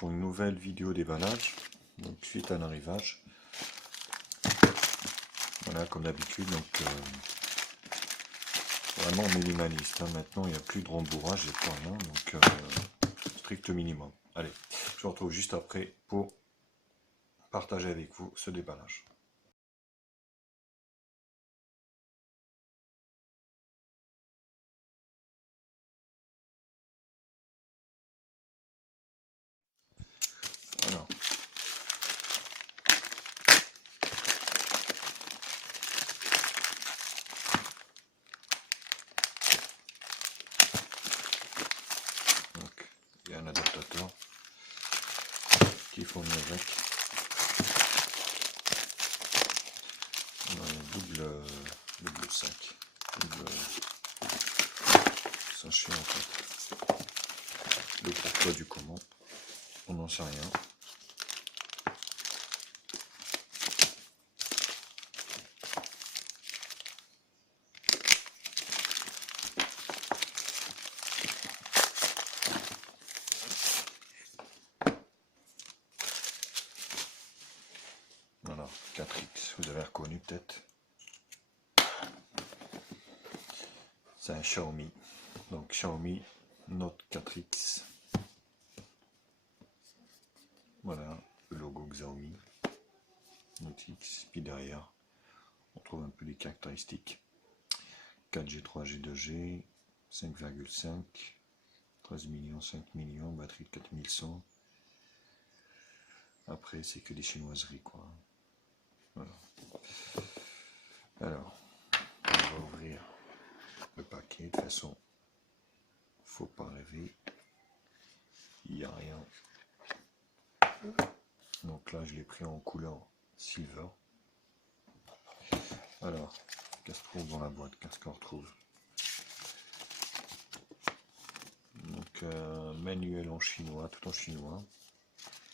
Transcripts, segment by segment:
pour une nouvelle vidéo déballage, donc suite à l'arrivage. Voilà, comme d'habitude, donc vraiment minimaliste, hein. Maintenant il n'y a plus de rembourrage, il n'y a plus rien, donc strict minimum. Allez, je vous retrouve juste après pour partager avec vous ce déballage. Alors, donc, il y a un adaptateur qui est fourni avec. On a un double sac, double sachet en fait. Le pourquoi du comment, on n'en sait rien. Voilà, 4X, vous avez reconnu peut-être. C'est un Xiaomi, donc Xiaomi Note 4X. Voilà, le logo Xiaomi Note X, puis derrière, on trouve un peu les caractéristiques. 4G, 3G, 2G, 5,5, 13 millions, 5 millions, batterie de 4100. Après, c'est que des chinoiseries, quoi. Voilà. Alors, on va ouvrir le paquet. De toute façon, faut pas rêver. Il n'y a rien. Donc là, je l'ai pris en couleur silver. Alors, qu'est-ce qu'on trouve dans la boîte? Qu'est-ce qu'on retrouve? Donc, manuel en chinois, tout en chinois.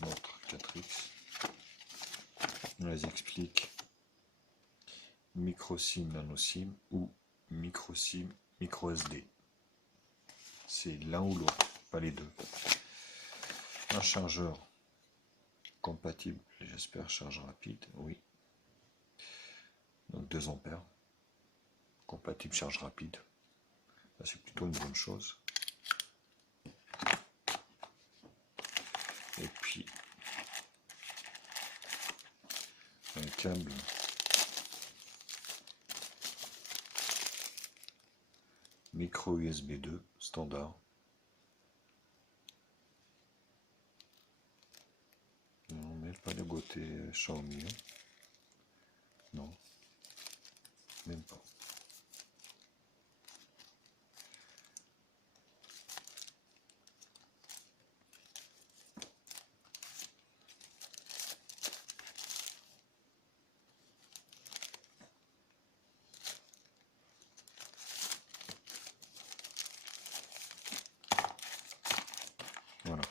Notre 4X. On les explique. Micro SIM, nano SIM ou micro SIM, micro SD. C'est l'un ou l'autre, pas les deux. Un chargeur compatible, j'espère, charge rapide, oui. Donc 2 ampères. Compatible charge rapide. C'est plutôt une bonne chose. Et puis un câble micro USB 2 standard. Non, mais pas le côté Xiaomi. Non, même pas. Voilà,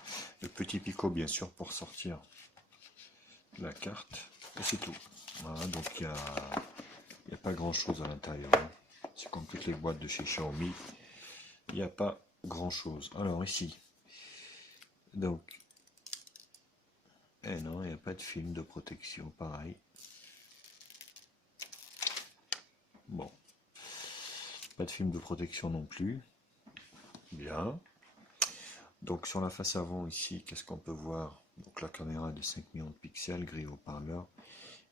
le petit picot bien sûr pour sortir la carte, et c'est tout. Voilà, donc il n'y a pas grand chose à l'intérieur, hein. C'est comme toutes les boîtes de chez Xiaomi, il n'y a pas grand chose. Alors ici, donc, non, il n'y a pas de film de protection, pareil. Bon, pas de film de protection non plus. Bien. Donc sur la face avant ici, qu'est-ce qu'on peut voir? Donc la caméra est de 5 millions de pixels, grille haut-parleur.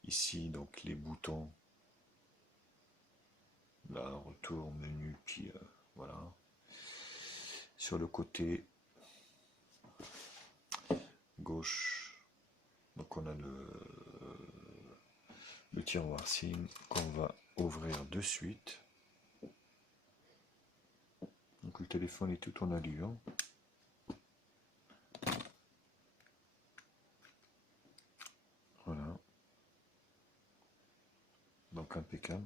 Ici, donc les boutons. Là, retour, menu, puis voilà. Sur le côté gauche, donc on a le tiroir SIM qu'on va ouvrir de suite. Donc le téléphone est tout en allure. Voilà. Donc impeccable.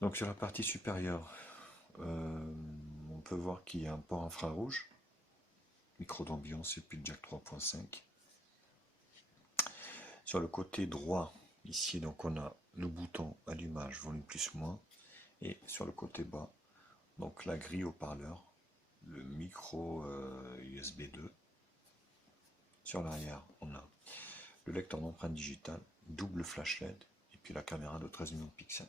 Donc sur la partie supérieure, on peut voir qu'il y a un port infrarouge, micro d'ambiance et puis le jack 3.5. Sur le côté droit, ici, donc on a le bouton allumage, volume plus moins, Et sur le côté bas, donc la grille haut-parleur, le micro USB 2. Sur l'arrière, on a le lecteur d'empreinte digitale, double flash LED, et puis la caméra de 13 millions de pixels.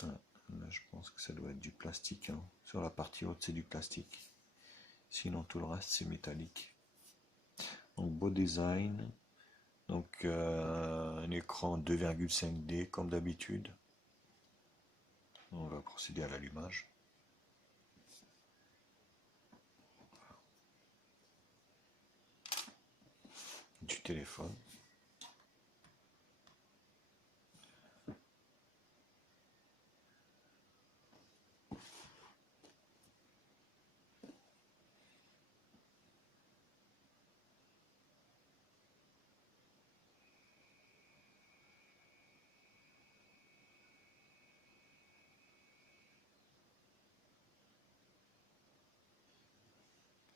Voilà. Là, je pense que ça doit être du plastique. Hein. Sur la partie haute, c'est du plastique. Sinon, tout le reste, c'est métallique. Donc, beau design. Donc, un écran 2,5D comme d'habitude. On va procéder à l'allumage. Du téléphone.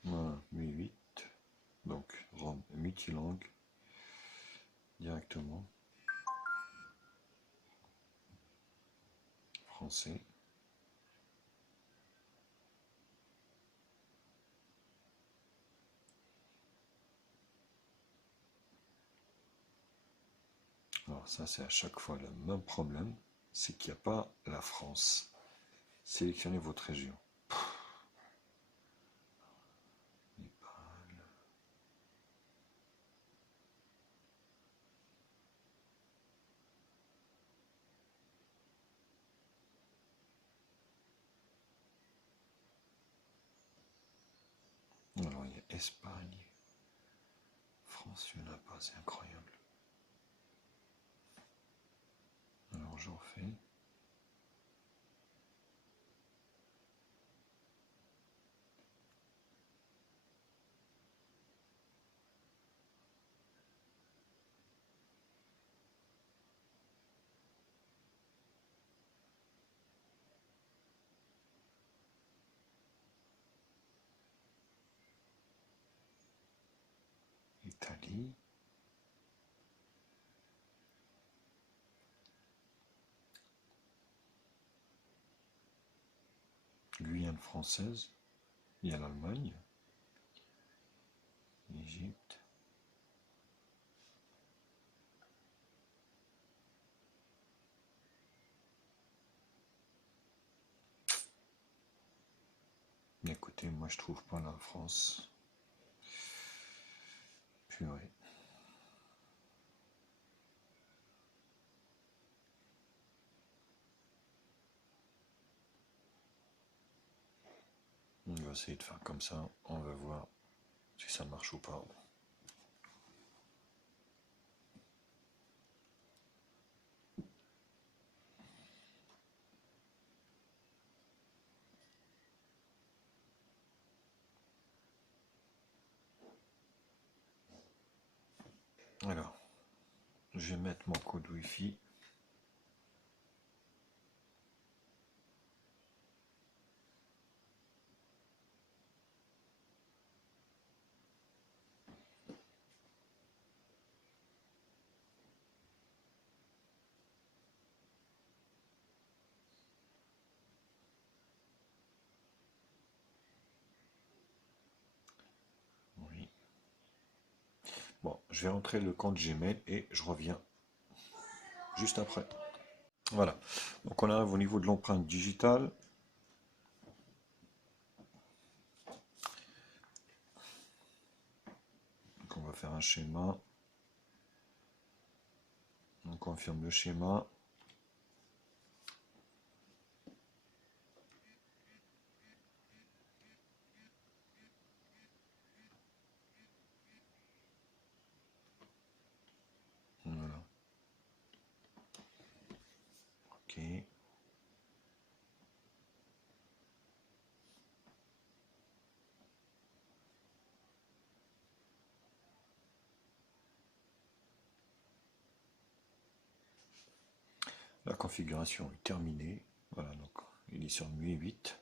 Voilà, Mi8. Donc, ROM multilangue. Directement. Français. Alors ça, c'est à chaque fois le même problème, c'est qu'il n'y a pas la France. Sélectionnez votre région. Alors il y a Espagne. France, il n'y en a pas, c'est incroyable. Alors j'en fais. Italie. Guyane française. Il y a l'Allemagne. Égypte. Écoutez, moi je trouve pas la France. Purée. On va essayer de faire comme ça. On va voir si ça marche ou pas. Alors, je vais mettre mon code Wi-Fi. Oui. Bon, je vais rentrer le compte Gmail et je reviens juste après. Voilà. Donc on arrive au niveau de l'empreinte digitale. Donc on va faire un schéma. On confirme le schéma. Voilà. Ok. La configuration est terminée. Voilà, donc il est sur MUI 8.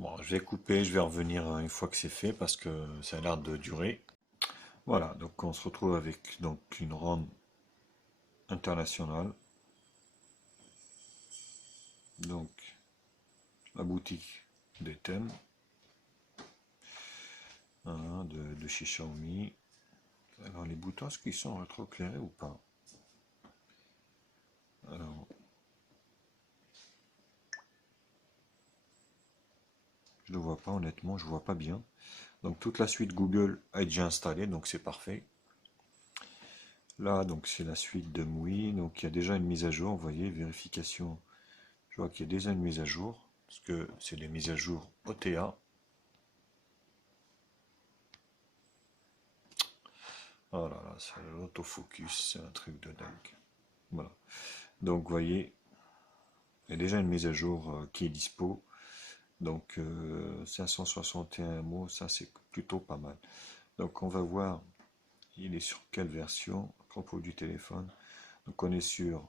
Bon, je vais couper, je vais revenir une fois que c'est fait parce que ça a l'air de durer. Voilà, donc on se retrouve avec donc une ronde internationale. Donc la boutique des thèmes hein, de chez Xiaomi. Alors les boutons, est-ce qu'ils sont rétroéclairés ou pas? Alors, je ne le vois pas honnêtement, je ne vois pas bien. Donc toute la suite Google est déjà installée, donc c'est parfait. Là, donc c'est la suite de MUI, donc il y a déjà une mise à jour, vous voyez, vérification. Je vois qu'il y a déjà une mise à jour, parce que c'est des mises à jour OTA. Oh là là, c'est l'autofocus, c'est un truc de dingue. Voilà. Donc vous voyez, il y a déjà une mise à jour qui est dispo. Donc 561 mots, ça c'est plutôt pas mal. Donc on va voir, il est sur quelle version à propos du téléphone. Donc on est sur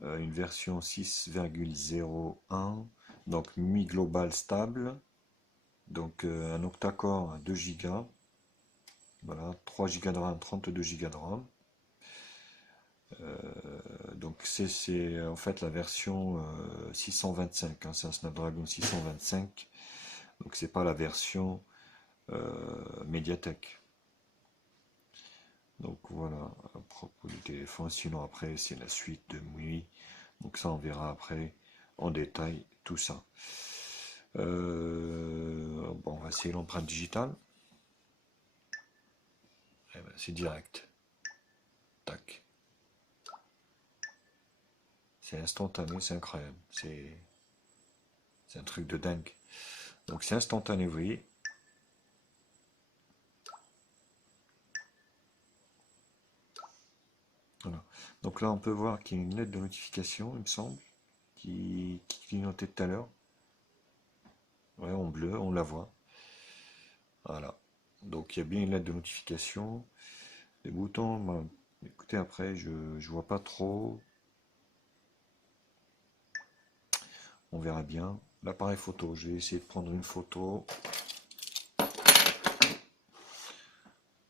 une version 6,01, donc MI global stable, donc un octa-core à 2 Go, voilà, 3 Go de RAM, 32 Go de RAM. Donc c'est en fait la version 625, hein, c'est un Snapdragon 625, donc c'est pas la version Mediatek. Donc voilà, à propos du téléphone, sinon après c'est la suite de MUI, donc ça on verra après en détail tout ça. Bon, on va essayer l'empreinte digitale. Eh ben, c'est direct. Tac. C'est instantané, c'est incroyable. C'est un truc de dingue. Donc c'est instantané, vous voyez. Voilà. Donc là, on peut voir qu'il y a une lettre de notification, il me semble, qui clignotait tout à l'heure. Ouais, en bleu, on la voit. Voilà. Donc il y a bien une lettre de notification. Les boutons, ben, écoutez, après, je vois pas trop. On verra bien. L'appareil photo, je vais essayer de prendre une photo.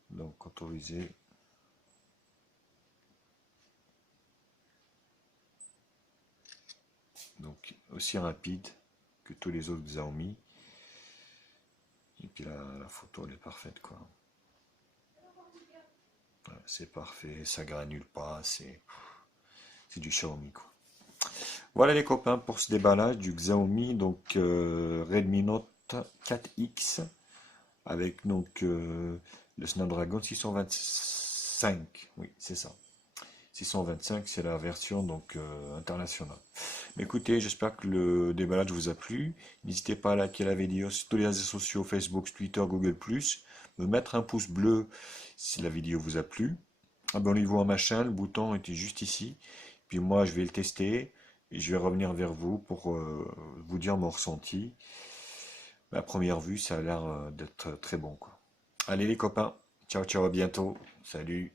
Donc autoriser. Donc aussi rapide que tous les autres Xiaomi. Et puis la photo elle est parfaite quoi. Voilà, c'est parfait, ça granule pas, c'est du Xiaomi quoi. Voilà les copains pour ce déballage du Xiaomi donc Redmi Note 4X avec donc le Snapdragon 625. Oui, c'est ça. 625, c'est la version donc internationale. Mais écoutez, j'espère que le déballage vous a plu. N'hésitez pas à liker la vidéo sur tous les réseaux sociaux, Facebook, Twitter, Google+. Me mettre un pouce bleu si la vidéo vous a plu. Abonnez-vous à ma chaîne, le bouton était juste ici. Puis moi, je vais le tester et je vais revenir vers vous pour vous dire mon ressenti. À première vue, ça a l'air d'être très bon, quoi. Allez les copains, ciao ciao, à bientôt. Salut.